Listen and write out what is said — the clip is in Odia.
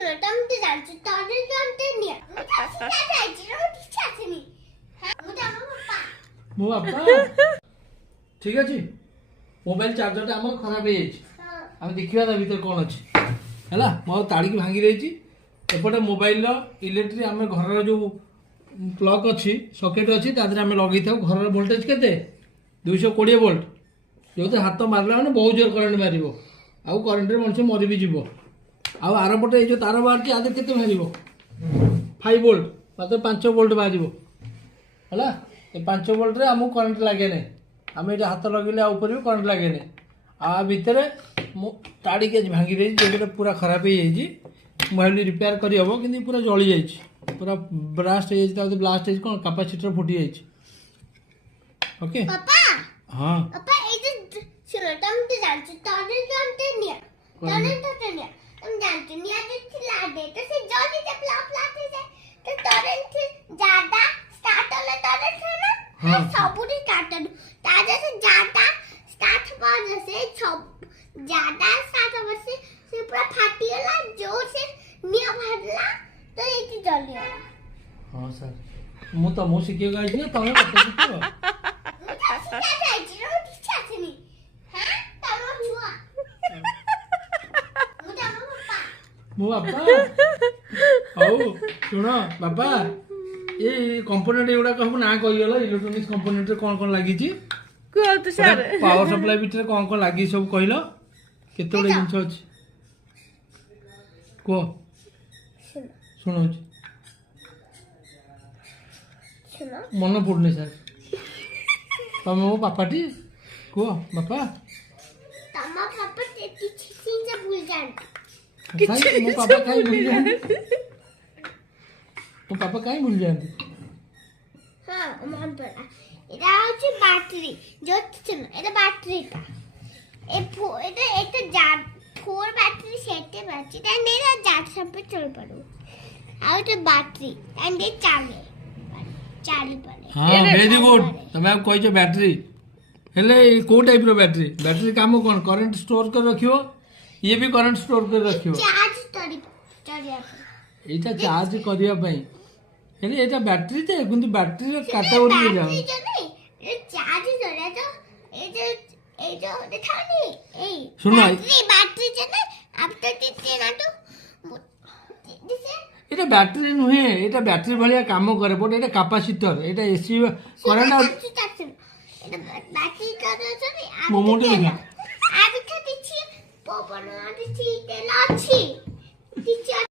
টমেটো জানছি তোদের জানতে নিয়ে ইচ্ছা আছে নি ମୋ ବାପା ଠିକ ଅଛି ମୋବାଇଲ ଚାର୍ଜରଟା ଆମର ଖରାପ ହେଇଯାଇଛି ଆମେ ଦେଖିବା ତା ଭିତରେ କ'ଣ ଅଛି ହେଲା ମୁଁ ଆଉ ତାଡ଼ିକି ଭାଙ୍ଗି ଦେଇଛି ଏପଟେ ମୋବାଇଲର ଇଲେକ୍ଟ୍ରି ଆମେ ଘରର ଯେଉଁ ପ୍ଲଗ୍ ଅଛି ସକେଟ୍ ଅଛି ତା ଦେହରେ ଆମେ ଲଗେଇଥାଉ ଘରର ଭୋଲ୍ଟେଜ କେତେ 220 ଭୋଲ୍ଟ ଯେଉଁଥିରେ ହାତ ମାରିଲା ମାନେ ବହୁତ ଜୋର କରେଣ୍ଟ ମାରିବ ଆଉ କରେଣ୍ଟରେ ମଣିଷ ମରି ବି ଯିବ ଆଉ ଆରପଟେ ଏଇ ଯେଉଁ ତାର ବାହାରୁଛି ଆ ଦେହରେ କେତେ ବାହାରିବ 5 ଭୋଲ୍ଟ ମାତ୍ର 5 ଭୋଲ୍ଟ ବାହାରିବ ହେଲା ଏ 5 ଭୋଲ୍ଟରେ ଆମକୁ କରେଣ୍ଟ ଲାଗେ ନାହିଁ ଆମେ ଏଇଟା ହାତ ଲଗେଇଲେ ଆଉ ଉପରେ ବି କରେଣ୍ଟ ଲାଗେ ନାହିଁ ଆଉ ଆ ଭିତରେ ମୁଁ ତାଡ଼ିକି ଆଜି ଭାଙ୍ଗି ଦେଇଛି ଯେଉଁଟା ପୁରା ଖରାପ ହେଇଯାଇଛି ମୁଁ ଭାବିଲି ରିପେୟାର କରିହେବ କିନ୍ତୁ ପୁରା ଜଳିଯାଇଛି ପୁରା ବ୍ଲାଷ୍ଟ ହେଇଯାଇଛି ତା ଭିତରେ ବ୍ଲାଷ୍ଟ ହେଇଛି କ'ଣ କାପାସିଟର ଫୁଟିଯାଇଛି ଓକେ ପାପା ହଁ ପାପା এই যে টমেটো জানছি তোদের জানতে নিয়ে তোদের নিয়ে আমি জানতে নিয়ে দিচ্ছি লাডে তো সে জলদিতে প্লাপ লাতে যায় তো তোদের ज्यादा स्टार्ट হলে তোদের না হ্যাঁ সবুরি কাটন তাজা সে ज्यादा स्टार्ट হওয়া সে সব ज्यादा स्टार्ट হওয়া সে পুরো ফাটি গলা জোর সে নিয়ে ভাড়লা তো এটি জলি গলা ହଁ ସାର୍ ମୁଁ ତମକୁ ଶିଖିବାକୁ ଆଇଛି ନା ତମେ କଥା ଶିଖିବ ଇଚ୍ଛା ଅଛି ନି ତମ ଛୁଆ ମୋ ବାପା ହଉ ଶୁଣ ବାପା ଏଇ କମ୍ପୋନେଣ୍ଟ ଏଗୁଡ଼ାକ ସବୁ ନାଁ କହିଗଲ ଇଲେକ୍ଟ୍ରୋନିକ୍ସ କମ୍ପୋନେଣ୍ଟରେ କ'ଣ କ'ଣ ଲାଗିଛି କୁହନ୍ତୁ ସାର୍ ପାୱାର ସପ୍ଲାଇ ଭିତରେ କ'ଣ କ'ଣ ଲାଗିଛି ସବୁ କହିଲ କେତେ ଗୁଡ଼ିଏ ଜିନିଷ ଅଛି କୁହ ଶୁଣଉଛି ଶୁଣ ମନେ ପଡ଼ୁନି ସାର୍ ତମେ ମୋ ବାପାଟି କୁହ ବାପା ତମ ପାପା କିଛି ଜିନିଷ ଭୁଲ ଯାଆନ୍ତି ମୋ ବାପା କାହିଁ ଭୁଲି ଯାଆନ୍ତି ମୋ ବାପା କାହିଁ ଭୁଲି ଯାଆନ୍ତି ହଁ ମନେ ପଡିଲା এটা হচ্ছে ব্যাটারি জ্যোতি এটা ব্যাটারিটা এটা যা ফোর ব্যাটারি সেটে ব্যাটারি তাই এটা যার সাথে চলে পারো আর এটা ব্যাটারি এন্ড এ ଚାଲି ପାରେ ହଁ ଭେରି ଗୁଡ୍ ତମେ ଆଉ କହିଛ ବ୍ୟାଟେରୀ ହେଲେ କୋଉ ଟାଇପ୍ର ବ୍ୟାଟେରୀ ବ୍ୟାଟେରୀ କାମ କ'ଣ କରେଣ୍ଟ ଷ୍ଟୋର କରି ରଖିବ ଇଏ ବି କରେଣ୍ଟ ଷ୍ଟୋର କରି ରଖିବ ଚାର୍ଜ କରିବା ପାଇଁ ଏଇଟା ଚାର୍ଜ କରିବା ପାଇଁ ହେଲେ ଏଇଟା ବ୍ୟାଟେରୀ ଯେ କିନ୍ତୁ ବ୍ୟାଟେରୀର କାଟାଗୋରୀରେ ଯାଅ ଚାର୍ଜ କରିବା ତ এই যে দেখানি এই ଶୁଣ ব্যাটারি যে না আপনি দিতে না তো দিছে এটা ব্যাଟେରୀ ନୁହେଁ ଏଇଟା ବ୍ୟାଟେରୀ ଭଳିଆ କାମ କରେ ବଟ୍ ଏଇଟା କାପାସିଟର ଏଇଟା ଏସି କରେଣ୍ଟ এটা ব্যাটারি কাজ আছে ମୋ ମୁଣ୍ଡ ଦେଖା